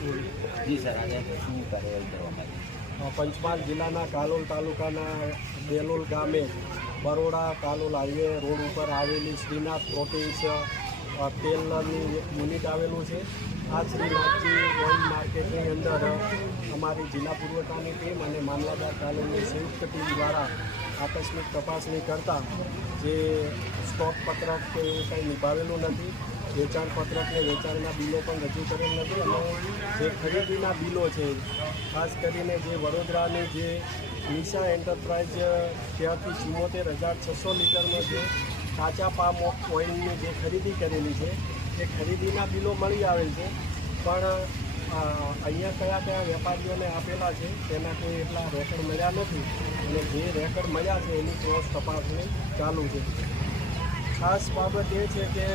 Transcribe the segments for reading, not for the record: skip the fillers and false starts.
જી sir, આજે શું કાર્યવાહી કરવામાં આવી? પંચમહાલ જિલ્લાના કાલોલ તાલુકાના બેલોલ ગામે બરોડા કાલોલ હાઈવે રોડ ઉપર આવેલી શ્રીનાથ પ્રોટીન્સ તેલની એક યુનિટ આવેલું છે. આ શ્રીનાથજી ઓઇલ માર્કેટની અંદર અમારી જિલ્લા પુરવઠાની ટીમ અને મામલતદાર તાલુકાની સંયુક્ત ટીમ દ્વારા આકસ્મિક તપાસણી કરતાં જે સ્ટોક પત્રક કે એવું કંઈ નિભાવેલું નથી, વેચાણ પત્રક ને વેચાણના બિલો પણ રજૂ કરેલ નથી અને જે ખરીદીના બિલો છે, ખાસ કરીને જે વડોદરાની જે નિશા એન્ટરપ્રાઇઝ ત્યાંથી 74,600 લીટરનો જે કાચા પામ ઓઇલની જે ખરીદી કરેલી છે એ ખરીદીના બિલો મળી આવેલ છે, પણ અહીંયા કયા કયા વેપારીઓને આપેલા છે તેના કોઈ એટલા રેકર્ડ મળ્યા નથી અને જે રેકર્ડ મળ્યા છે એની ક્રોસ તપાસણી ચાલુ છે. ખાસ બાબત એ છે કે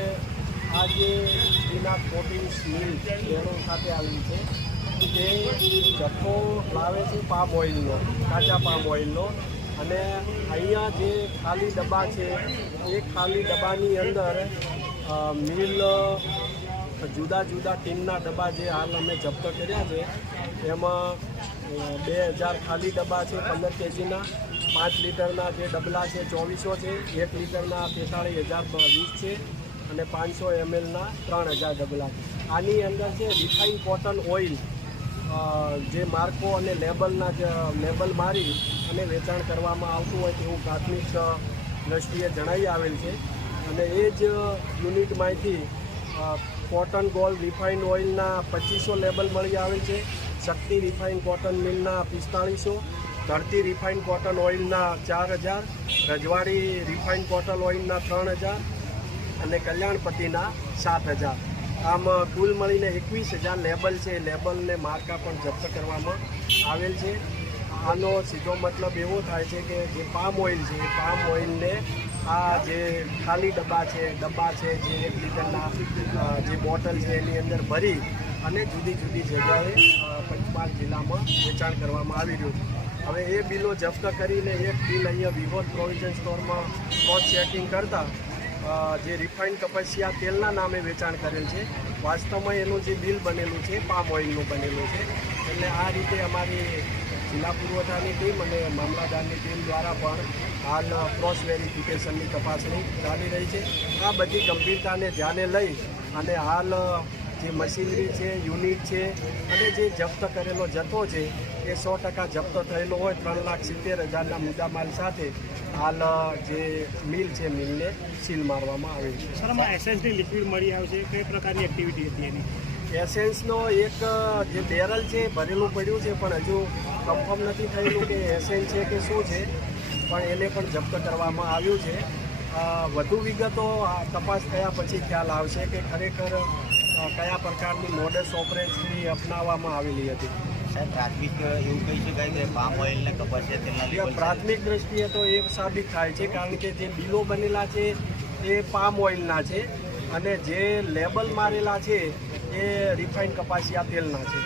આ જે શ્રીનાથ પ્રોટીન્સ મિલ બેરોલ ખાતે આવેલી છે તે જથ્થો લાવે છે પામ ઓઇલનો, કાચા પામ ઓઇલનો, અને અહીંયા જે ખાલી ડબ્બા છે એ ખાલી ડબ્બાની અંદર મિલ જુદા જુદા ટીનના ડબ્બા જે હાલ અમે જપ્ત કર્યા છે એમાં 2000 ખાલી ડબ્બા છે 15 kgના, 5 લીટરના જે ડબલા છે 2400 છે, 1 લીટરના 43,020 છે અને 500 mlના 3000 ડબલા. આની અંદર છે રિફાઇન કોટન ઓઇલ જે માર્કો અને લેબલ મારી અને વેચાણ કરવામાં આવતું હોય તેવું પ્રાથમિક દ્રષ્ટિએ જણાવી આવેલ છે અને એ જ યુનિટમાંથી કોટન ગોલ્ડ રિફાઇન્ડ ઓઇલના 2500 લેબલ મળી આવેલ છે, શક્તિ રિફાઇન કોટન મિલના 4500, ધરતી રિફાઇન કોટન ઓઇલના 4000, રજવાડી રિફાઇન કોટન ઓઇલના 3000 અને કલ્યાણપતિના 7000. આમ કુલ મળીને 21,000 લેબલ છે. લેબલને માર્કા પણ જપ્ત કરવામાં આવેલ છે. આનો સીધો મતલબ એવો થાય છે કે જે પામ ઓઇલ છે એ પામ ઓઇલને આ જે ખાલી ડબ્બા છે જે 1 લીટરના જે બોટલ છે એની અંદર ભરી અને જુદી જુદી જગ્યાએ પંચમહાલ જિલ્લામાં વેચાણ કરવામાં આવી રહ્યું છે. હવે એ બિલો જપ્ત કરીને એક બિલ અહીંયા વિવોર પ્રોવિઝન સ્ટોરમાં ક્રોસ ચેકિંગ કરતાં જે રિફાઇન્ડ કપાસિયા તેલના નામે વેચાણ કરેલ છે, વાસ્તવમાં એનું જે બિલ બનેલું છે પામ ઓઇલનું બનેલું છે. એટલે આ રીતે અમારી જિલ્લા પુરવઠાની ટીમ અને મામલતદારની ટીમ દ્વારા પણ હાલ ક્રોસ વેરિફિકેશનની તપાસણી ચાલી રહી છે. આ બધી ગંભીરતાને ધ્યાને લઈ અને હાલ જે મશીનરી છે, યુનિટ છે અને જે જપ્ત કરેલો જથ્થો છે એ 100% જપ્ત થયેલો હોય 3,70,000ના મુદ્દામાલ સાથે હાલ જે મિલ છે મિલને સીલ મારવામાં આવેલ છે. સર, આમાં એસેન્સની લિક્વિડ મળી આવે છે, કઈ પ્રકારની એક્ટિવિટી હતી એની? એસેન્સનો એક જે બેરલ છે ભરેલું પડ્યું છે, પણ હજુ કન્ફર્મ નથી થયેલું કે એસેન્સ છે કે શું છે, પણ એને પણ જપ્ત કરવામાં આવ્યું છે. વધુ વિગતો તપાસ થયા પછી ખ્યાલ આવશે કે ખરેખર કયા પ્રકારની મોડસ ઓપરેશનની અપનાવવામાં આવેલી હતી. સાહેબ, પ્રાથમિક એવું કહી શકાય કે પામ ઓઇલને કપાસિયા તેલના લેબલ પ્રાથમિક દ્રષ્ટિએ તો એ સાબિત થાય છે, કારણ કે જે બિલો બનેલા છે એ પામ ઓઇલના છે અને જે લેબલ મારેલા છે એ રિફાઇન્ડ કપાસિયા તેલના છે.